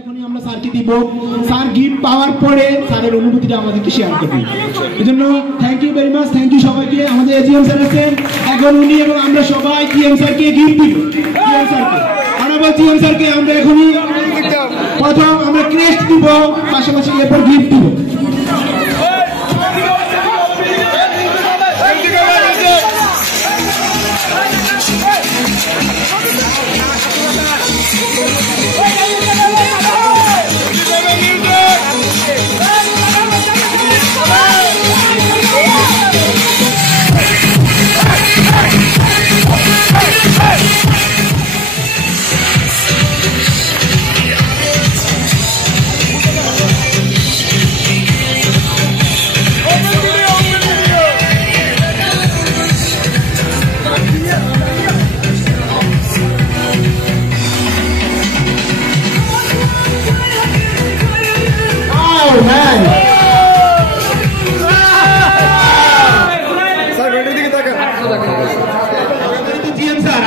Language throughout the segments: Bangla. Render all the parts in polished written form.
এখনই আমরা স্যারকে দিব, স্যার গিফট পাওয়ার পরে স্যারের অনুভূতিটা আমাদেরকে শেয়ার করবেন। এজন্য thank you very much, thank you সবাইকে। আমাদের এজিএম স্যার আছেন, এখন উনি এবং আমরা সবাই জিএম স্যারকে গিফট দিব। জিএম স্যারকে আমরা বলছি, জিএম স্যারকে আমরা এখনই প্রথম আমরা ক্রেস্ট দিব, পাশাপাশি এরপর গিফট দিব।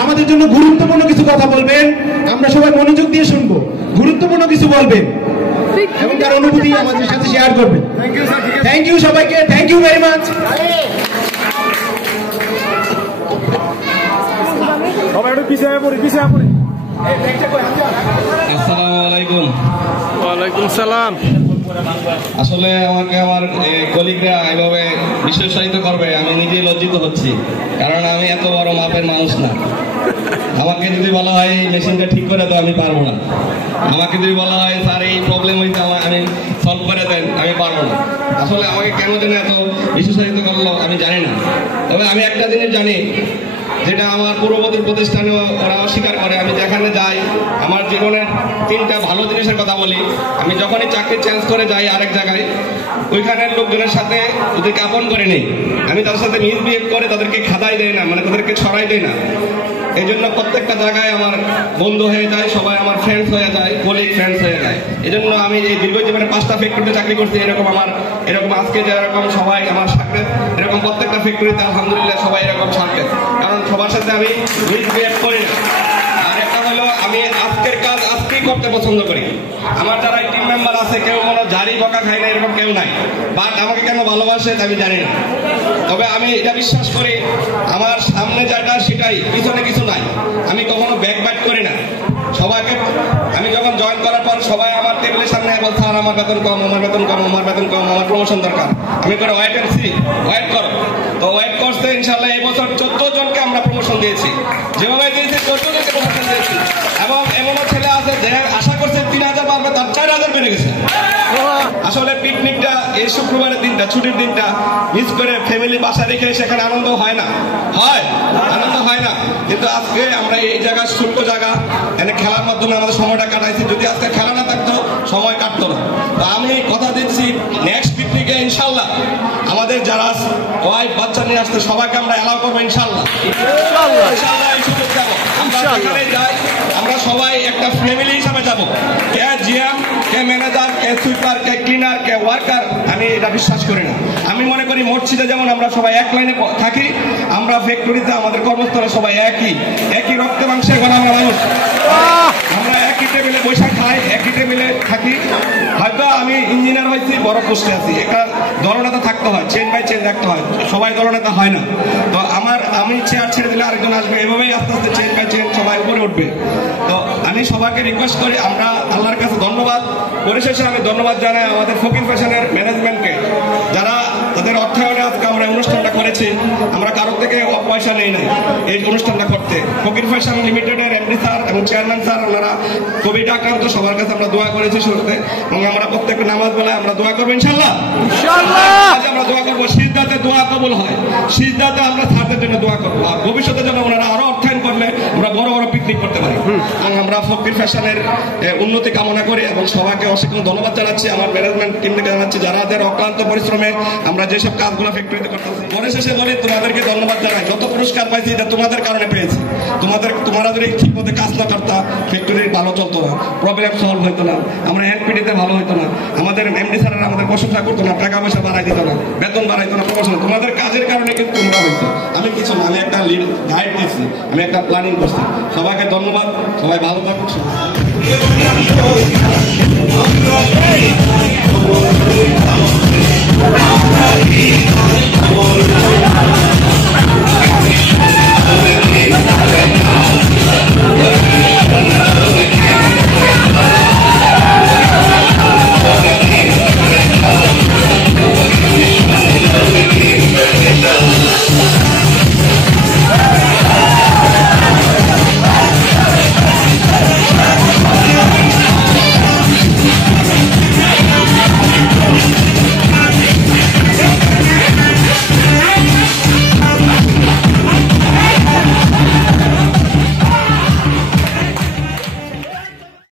আমাদের জন্য গুরুত্বপূর্ণ কিছু কথা বলবেন, আমরা সবাই মনোযোগ দিয়ে শুনবো। গুরুত্বপূর্ণ কিছু বলবেন এবং তার অনুভূতি আমাদের সাথে শেয়ার করবেন। থ্যাংক ইউ সবাইকে, থ্যাংক ইউ ভেরি মাচ। আসসালামু আলাইকুম। ওয়ালাইকুম সালাম। আসলে আমাকে আমার কলিগরা এভাবে বিশেষায়িত করবে, আমি নিজে লজ্জিত হচ্ছি, কারণ আমি এত বড় মাপের মানুষ না। আমাকে যদি বলা হয় মেশিনটা ঠিক করে দাও, আমি পারবো না। আমাকে যদি বলা হয় স্যার এই প্রবলেম হয়েছে, আমি সলভ করে দেন, আমি পারবো না। আসলে আমাকে কেন যেন এত বিশেষায়িত করলো আমি জানি না। তবে আমি একটা জিনিস জানি, যেটা আমার পূর্ববর্তী প্রতিষ্ঠানে ওরা অস্বীকার করে। আমি যেখানে যাই, আমার জীবনের 3টা ভালো জিনিসের কথা বলি। আমি যখনই চাকরি চেঞ্জ করে যাই আরেক জায়গায়, ওইখানের লোকজনের সাথে ওদেরকে আপন করে নেই। আমি তাদের সাথে মিসবিহেভ করে তাদেরকে খাদাই দেয় না, মানে তাদেরকে ছড়াই দেয় না। এই জন্য প্রত্যেকটা জায়গায় আমার বন্ধু হয়ে যায়, সবাই আমার ফ্রেন্ডস হয়ে যায়, কলিগ ফ্রেন্ডস হয়ে যায়। এই জন্য আমি এই দীর্ঘ জীবনে 5টা ফ্যাক্টরিতে চাকরি করছি। এরকম আজকে যেরকম সবাই আমার সাথে, এরকম প্রত্যেকটা ফ্যাক্টরিতে আলহামদুলিল্লাহ সবাই এরকম সাথে, কারণ সবার সাথে আমি মিসবিহেভ করি না। আর একটা হলো, আমি আজকের কাজ আজকেই করতে পছন্দ করি। আমার যারা টিম মেম্বার আছে, কেউ মনে জারি বকা খায় না, এরকম কেউ নাই। বাট আমাকে কেন ভালোবাসে আমি জানি না। তবে আমি এটা বিশ্বাস করি, আমার সামনে যেটা সেটাই, পিছনে কিছু নাই। আমি কখনো ব্যাকবাইট করি না সবাইকে। আমি যখন জয়েন করার পর সবাই আমার টেবিলের সামনে বলছে, স্যার আমার বেতন কম, আমার বেতন কম, আমার বেতন কম, আমার প্রমোশন দরকার। আমি করে ওয়েট এন্ড সি, ওয়েট করো। তো ওয়েট করতে ইনশাল্লাহ এই বছর 14 জনকে আমরা প্রমোশন দিয়েছি। যেভাবে দিয়েছি 14 জনকে প্রমোশন দিয়েছি। এবং এমনও ছেলে আছে যে আশা করছে 3000 পারবে, তার 4000 বেড়ে গেছে। আসলে পিকনিকটা এই শুক্রবারের দিনটা, ছুটির দিনটা মিস করে ফ্যামিলি বাসা রেখে সেখানে আনন্দ হয় না, আনন্দ হয় না। কিন্তু আজকে আমরা এই জায়গা, ছোট্ট জায়গা, এনে খেলার মাধ্যমে আমাদের সময়টা কাটাইছি। যদি আজকে খেলা না থাকতো, সময় কাটতো না। তো আমি কথা দিচ্ছি, নেক্সট পিকনিকে ইনশাল্লাহ আমাদের যারা ওয়াইফ বাচ্চা নিয়ে আসতে সবাইকে আমরা অ্যালাউ করবো ইনশাল্লাহ। এই সুযোগ যাবো আমরা, যেখানে যাই আমরা সবাই একটা ফ্যামিলি হিসাবে যাবো। কে জিএম, কে ম্যানেজার, কে সুইপার, কে ক্লিনার, কে ওয়ার্কার, আমি এটা বিশ্বাস করি না। আমি মনে করি মসজিদে যেমন আমরা সবাই এক লাইনে থাকি, আমরা ফ্যাক্টরিতে আমাদের কর্মস্থলে সবাই একই রক্তে মাংসের গড়া আমরা মানুষ। আমরা একই টেবিলে বৈশাখ খাই, একই টেবিলে থাকি। হয়তো আমি ইঞ্জিনিয়ার হয়েছি, বড় পোস্টে আছি, একটা দলনেতা থাকতে হয়, চেন বাই চেন রাখতে হয়, সবাই দলনেতা হয় না। তো আমি চেয়ার ছেড়ে দিলে আরেকজন আসবে, এভাবেই আস্তে আস্তে চেন বাই চেন সবাই উপরে উঠবে। তো আমি সবাইকে রিকোয়েস্ট করি, আমরা আল্লাহর কাছে ধন্যবাদ। পরিশেষে আমি ধন্যবাদ জানাই আমাদের ফকির ফ্যাশনের ম্যানেজমেন্টকে, যারা তাদের অর্থায়নে আজকে আমরা অনুষ্ঠানটা করেছি। আমরা কারো থেকে পয়সা নেই নাই এই অনুষ্ঠানটা করতে। ফকির ফ্যাশন লিমিটেডের এমডি স্যার এবং চেয়ারম্যান স্যার, ওনারা কোভিড আক্রান্ত, সবার কাছে আমরা দোয়া করেছি শুরুতে, এবং আমরা প্রত্যেকটা নামাজ বেলায় আমরা দোয়া করবো ইনশাল্লাহ। আমরা দোয়া করবো সিজদাতে দোয়া কবুল হয়, সিজদাতে আমরা স্যারদের জন্য দোয়া করবো। আর ভবিষ্যতে যেন ওনারা আরো অর্থায়ন করলে আমরা বড় বড় পিকনিক করতে পারি। এবং আমরা ফকির ফ্যাশনের উন্নতি কামনা করি এবং সবাইকে অসংখ্য ধন্যবাদ জানাচ্ছি। আমার ম্যানেজমেন্ট টিম থেকে জানাচ্ছি, যাদের অক্লান্ত পরিশ্রমে আমরা যেসব কাজগুলো ফ্যাক্টরিতে করতেছি। পরিশেষে বলি, তোমাদেরকে ধন্যবাদ জানাই। যত পুরস্কার পাইছি এটা তোমাদের কারণে পেয়েছি। তোমরা যদি ঠিক মতো কাজ না করতা, ফ্যাক্টরি ভালো চলতো না, প্রবলেম সলভ হইতো না, আমরা এনপিডিতে ভালো হইতো না, আমাদের এমডি স্যারেরা আমাদের প্রশংসা করতো না, টাকা পয়সা বাড়াই দিত না, বেতন বাড়াইতো না, প্রমোশন। তোমাদের কাজের কারণে কিন্তু তোমরা হইতো। আমি কিছু না, আমি একটা গাইড দিচ্ছি, আমি একটা প্ল্যানিং করছি। সবাইকে ধন্যবাদ, সবাই ভালো থাকুন।